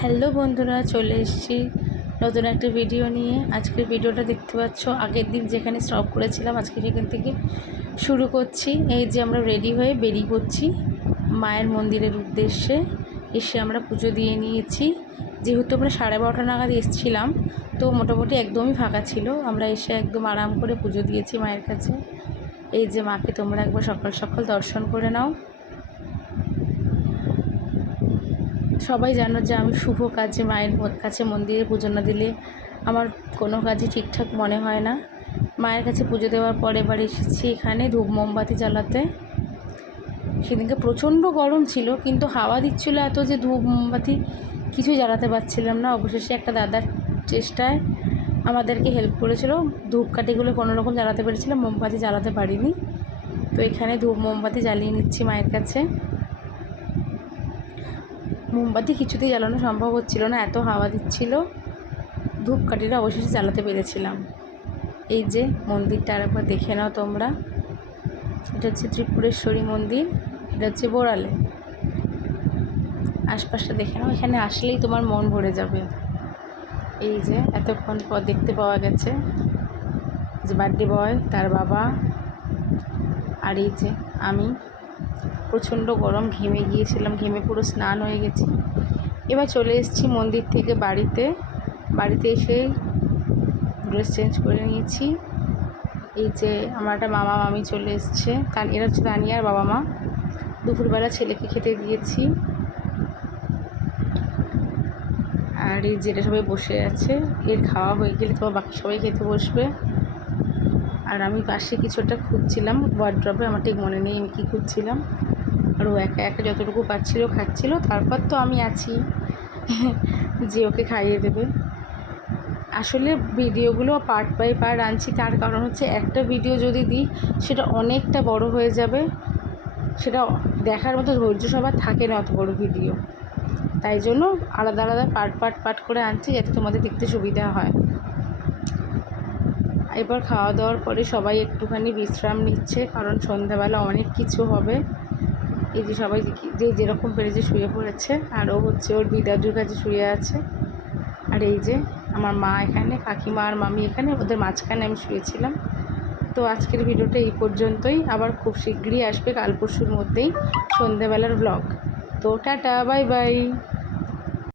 Hello বন্ধুরা, চলে এসেছি নতুন একটা ভিডিও নিয়ে। আজকের ভিডিওটা দেখতে পাচ্ছ, আগের দিন যেখানে স্টপ করেছিলাম আজকে সেখান থেকে শুরু করছি। এই যে আমরা রেডি হয়ে বেরিয়ে পড়ছি মায়ের মন্দিরের উদ্দেশ্যে। এসে আমরা পুজো দিয়ে নিয়েছি। যেহেতু আমরা 12:30 নাগাদ এসেছিলাম, তো মোটামুটি একদমই ফাঁকা ছিল। আমরা এসে একদম আরাম করে পুজো দিয়েছি মায়ের কাছে। এই যে মাকে তোমরা একবার সকাল সকাল দর্শন করে নাও। সবাই জানো যে আমি শুভ কাজে মায়ের কাছে মন্দিরে পুজো না দিলে আমার কোনো কাজই ঠিকঠাক মনে হয় না। মায়ের কাছে পুজো দেওয়ার পরে এবার এসেছি এখানে ধূপ মোমবাতি জ্বালাতে। সেদিনকে প্রচণ্ড গরম ছিল, কিন্তু হাওয়া দিচ্ছিলো এত যে ধূপ মোমবাতি কিছুই জ্বালাতে পারছিলাম না। অবশেষে একটা দাদার চেষ্টায় আমাদেরকে হেল্প করেছিল, ধূপকাঠিগুলো কোনো রকম জ্বালাতে পেরেছিলাম, মোমবাতি জ্বালাতে পারিনি। তো এখানে ধূপ মোমবাতি জ্বালিয়ে নিচ্ছি মায়ের কাছে। মোমবাতি কিছুতেই জ্বালানো সম্ভব হচ্ছিল না, এত হাওয়া দিচ্ছিল। ধূপকাঠিটা অবশেষে জ্বালাতে পেরেছিলাম। এই যে মন্দিরটা আরেকবার দেখে নাও তোমরা। এটা হচ্ছে ত্রিপুরেশ্বরী মন্দির, এটা হচ্ছে বোড়ালে। আশপাশটা দেখে নাও, এখানে আসলেই তোমার মন ভরে যাবে। এই যে এতক্ষণ পর দেখতে পাওয়া গেছে যে বার্থডে বয়, তার বাবা, আর এই যে আমি। প্রচণ্ড গরম, ঘেমে গিয়েছিলাম, ঘেমে পুরো স্নান হয়ে গেছি। এবার চলে এসেছি মন্দির থেকে বাড়িতে এসে ড্রেস চেঞ্জ করে নিয়েছি। এই যে আমার একটা মামা মামি চলে এসছে, এরা হচ্ছে তানিয়ার বাবা মা। দুপুরবেলা ছেলেকে খেতে দিয়েছি। আর এই যেটা সবাই বসে আছে, এর খাওয়া হয়ে গেলে তোমার বাকি সবাই খেতে বসবে। আর আমি পাশে কিছু একটা খুঁজছিলাম ওয়ার্ড্রবে, আমার ঠিক মনে নেই আমি কী খুঁজছিলাম। আর ও একা একা যতটুকু পাচ্ছিল খাচ্ছিল, তারপর তো আমি আছি যে ওকে খাইয়ে দেবে। আসলে ভিডিওগুলো পার্ট বাই পার্ট আনছি, তার কারণ হচ্ছে একটা ভিডিও যদি দিই সেটা অনেকটা বড় হয়ে যাবে, সেটা দেখার মতো ধৈর্য সবার থাকে না অত বড় ভিডিও। তাই জন্য আলাদা আলাদা পার্ট করে আনছি, যাতে তোমাদের দেখতে সুবিধা হয়। এবার খাওয়া দাওয়ার পরে সবাই একটুখানি বিশ্রাম নিচ্ছে, কারণ সন্ধ্যাবেলা অনেক কিছু হবে। এই যে সবাই যে যেরকম পেরেছে শুয়ে পড়েছে, আর ও হচ্ছে ওর বিদাজুর কাছে শুয়ে আছে। আর এই যে আমার মা এখানে, কাকিমা আর মামি এখানে, ওদের মাঝখানে আমি শুয়েছিলাম। তো আজকের ভিডিওটা এই পর্যন্তই। আবার খুব শীঘ্রই আসবে কাল পরশুর মধ্যেই সন্ধ্যাবেলার ব্লগ। তো টাটা, বাই বাই।